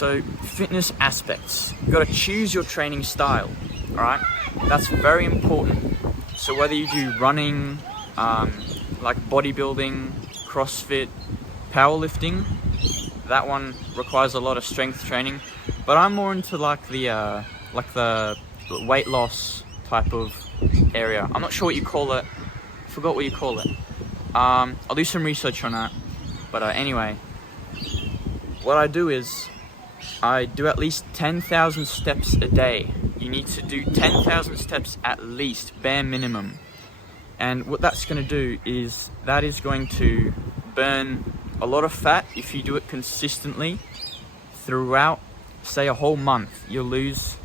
So fitness aspects, you gotta choose your training style, all right? That's very important. So whether you do running, like bodybuilding, CrossFit, powerlifting, that one requires a lot of strength training. But I'm more into like the weight loss type of area. I'm not sure what you call it. Forgot what you call it. I'll do some research on that. But anyway, what I do is I do at least 10,000 steps a day. You need to do 10,000 steps at least, bare minimum. And what that's going to do is that is going to burn a lot of fat. If you do it consistently throughout, say, a whole month, you'll lose,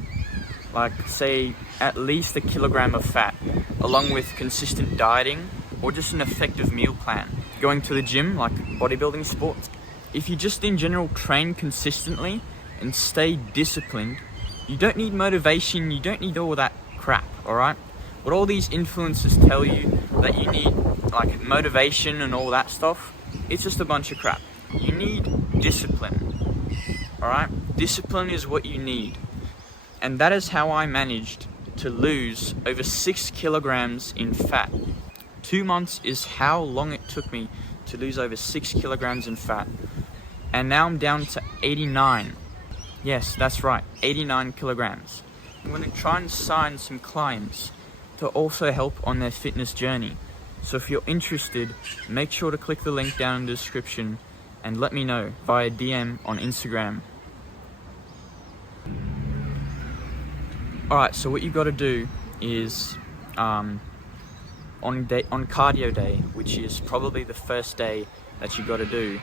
like, say, at least 1 kilogram of fat, along with consistent dieting or just an effective meal plan. Going to the gym, like bodybuilding sports, if you just in general train consistently and stay disciplined, you don't need motivation, you don't need all that crap, alright? What all these influencers tell you that you need, like motivation and all that stuff, it's just a bunch of crap. You need discipline, alright? Discipline is what you need. And that is how I managed to lose over 6 kilograms in fat. 2 months is how long it took me to lose over 6 kilograms in fat. And now I'm down to 89. Yes, that's right, 89 kilograms. I'm going to try and sign some clients to also help on their fitness journey. So if you're interested, make sure to click the link down in the description and let me know via DM on Instagram. Alright, so what you got to do is on cardio day, which is probably the first day that you got to do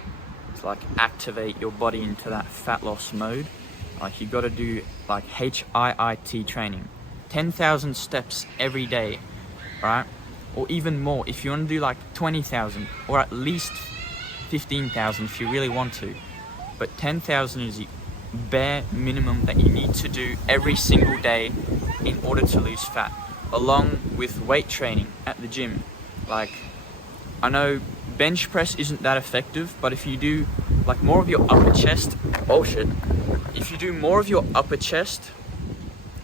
to like activate your body into that fat loss mode. Like you got to do like HIIT training, 10,000 steps every day, right? Or even more if you want to do like 20,000 or at least 15,000 if you really want to. But 10,000 is the bare minimum that you need to do every single day in order to lose fat, along with weight training at the gym. Like, I know bench press isn't that effective, but if you do like more of your upper chest, if you do more of your upper chest,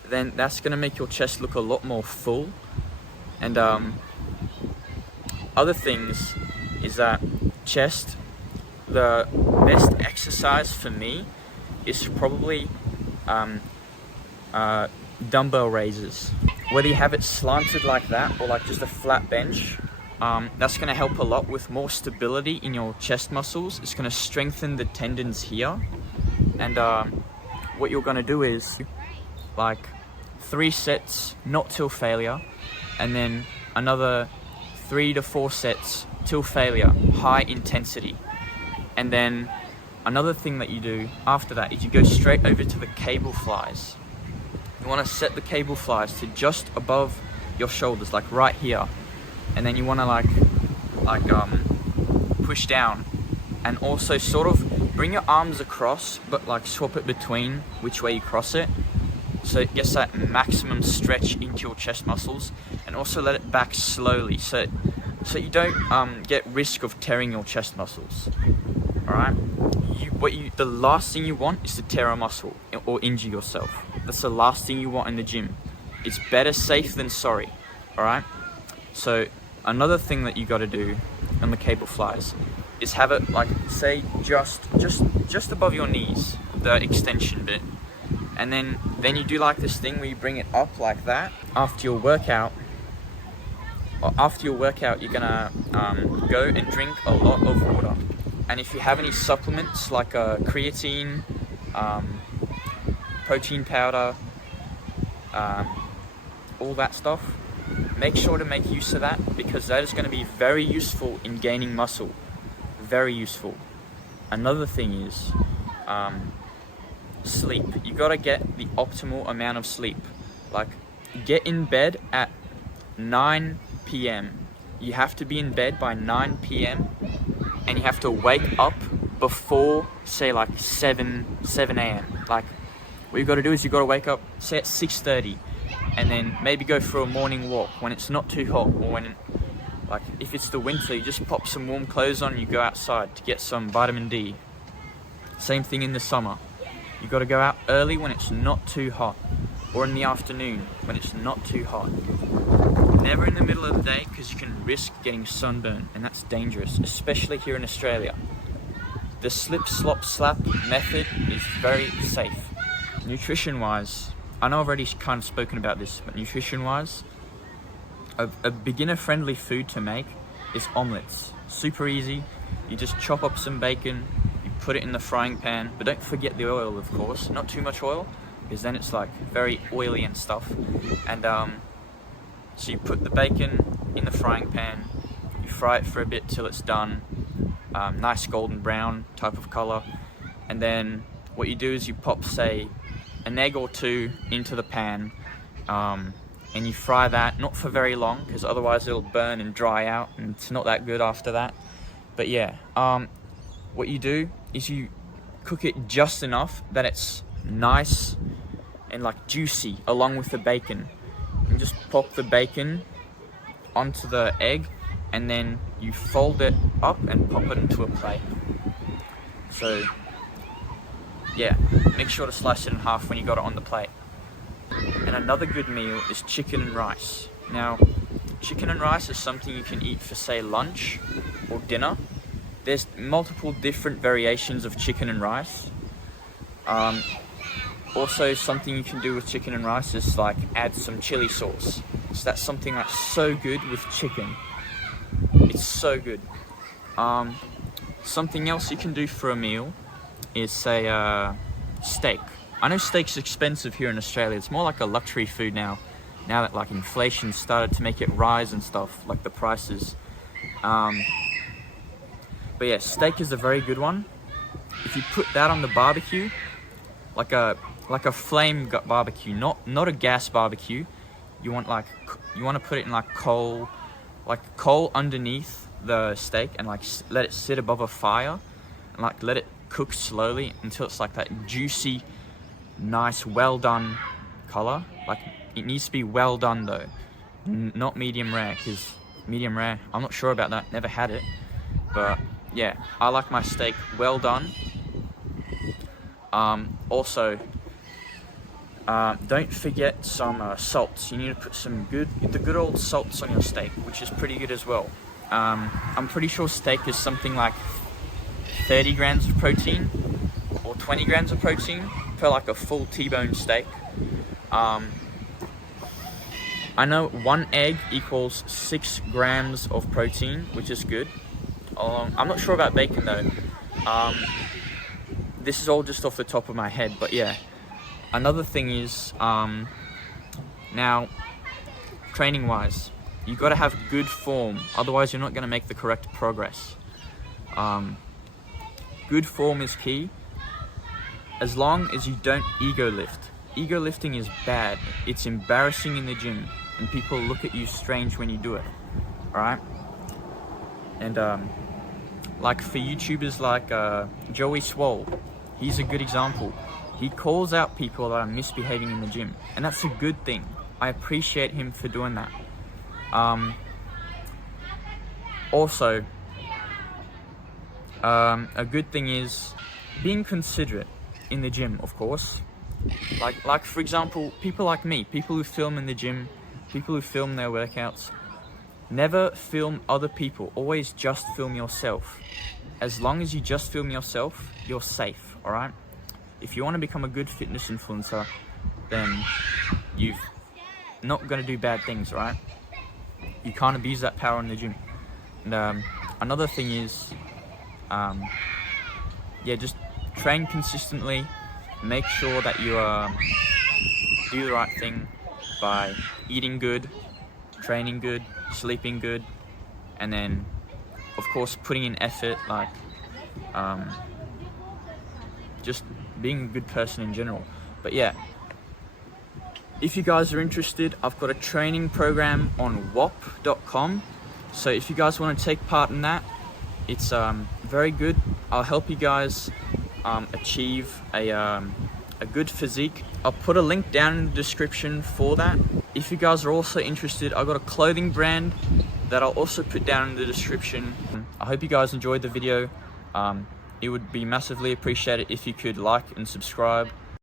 then that's gonna make your chest look a lot more full. And other things is that chest, the best exercise for me is probably dumbbell raises. Whether you have it slanted like that or like just a flat bench, that's going to help a lot with more stability in your chest muscles. It's going to strengthen the tendons here. And what you're going to do is like 3 sets, not till failure, and then another 3 to 4 sets till failure, high intensity. And then another thing that you do after that is you go straight over to the cable flies. You want to set the cable flies to just above your shoulders, like right here. And then you want to like push down, and also sort of bring your arms across, but like swap it between which way you cross it, so it gets that maximum stretch into your chest muscles, and also let it back slowly, so you don't get risk of tearing your chest muscles. All right. The last thing you want is to tear a muscle or injure yourself. That's the last thing you want in the gym. It's better safe than sorry. All right. So another thing that you got to do on the cable flies is have it like, say, just above your knees, the extension bit, and then you do like this thing where you bring it up like that. After your workout, you're gonna go and drink a lot of water. And if you have any supplements like creatine, protein powder, all that stuff, make sure to make use of that, because that is going to be very useful in gaining muscle. Very useful. Another thing is sleep. You got to get the optimal amount of sleep. Like, get in bed at 9 p.m. You have to be in bed by 9 p.m. and you have to wake up before, say, like 7 a.m. Like, what you got to do is you got to wake up, say, at 6:30, and then maybe go for a morning walk when it's not too hot, or when, like, if it's the winter, you just pop some warm clothes on and you go outside to get some vitamin D. Same thing in the summer. You got to go out early when it's not too hot, or in the afternoon when it's not too hot. Never in the middle of the day, because you can risk getting sunburn, and that's dangerous, especially here in Australia. The slip, slop, slap method is very safe. Nutrition-wise, I know I've already kind of spoken about this, but nutrition-wise, a beginner-friendly food to make is omelets. Super easy. You just chop up some bacon, you put it in the frying pan, but don't forget the oil, of course. Not too much oil, because then it's like very oily and stuff. And so you put the bacon in the frying pan, you fry it for a bit till it's done, nice golden brown type of color, and then what you do is you pop, say, an egg or two into the pan, and you fry that, not for very long, because otherwise it'll burn and dry out, and it's not that good after that. But yeah, what you do is you cook it just enough that it's nice and like juicy along with the bacon. You just pop the bacon onto the egg, and then you fold it up and pop it into a plate. So yeah, make sure to slice it in half when you got it on the plate. And another good meal is chicken and rice. Now, chicken and rice is something you can eat for, say, lunch or dinner. There's multiple different variations of chicken and rice. Also, something you can do with chicken and rice is like add some chili sauce. So that's something that's so good with chicken. It's so good. Something else you can do for a meal is, say, steak. I know steak's expensive here in Australia. It's more like a luxury food now that like inflation started to make it rise and stuff, like the prices. But yeah, steak is a very good one. If you put that on the barbecue, like a flame barbecue, not a gas barbecue. You want to put it in like coal underneath the steak, and like let it sit above a fire, and like let it cook slowly until it's like that juicy, nice, well done color. Like it needs to be well done though, not medium rare, because medium rare, I'm not sure about that, never had it. But yeah, I like my steak well done. Also, don't forget some salts. You need to put the good old salts on your steak, which is pretty good as well. I'm pretty sure steak is something like 30 grams of protein or 20 grams of protein per like a full T-bone steak. I know 1 egg equals 6 grams of protein, which is good. I'm not sure about bacon though. This is all just off the top of my head, but yeah. Another thing is, now, training-wise, you got to have good form, otherwise you're not going to make the correct progress. Good form is key, as long as you don't ego lift. Ego lifting is bad. It's embarrassing in the gym, and people look at you strange when you do it, alright? And, like for YouTubers like Joey Swole, he's a good example. He calls out people that are misbehaving in the gym, and that's a good thing. I appreciate him for doing that. Also, a good thing is being considerate in the gym, of course. Like for example, people like me, people who film in the gym, people who film their workouts, never film other people, always just film yourself. As long as you just film yourself, you're safe, alright? If you want to become a good fitness influencer, then you're not going to do bad things, right? You can't abuse that power in the gym. And another thing is, yeah, just train consistently. Make sure that you do the right thing by eating good, training good, sleeping good, and then, of course, putting in effort, like just being a good person in general. But yeah, if you guys are interested, I've got a training program on whop.com. So if you guys want to take part in that, it's very good. I'll help you guys achieve a good physique. I'll put a link down in the description for that. If you guys are also interested, I've got a clothing brand that I'll also put down in the description. I hope you guys enjoyed the video. it would be massively appreciated if you could like and subscribe.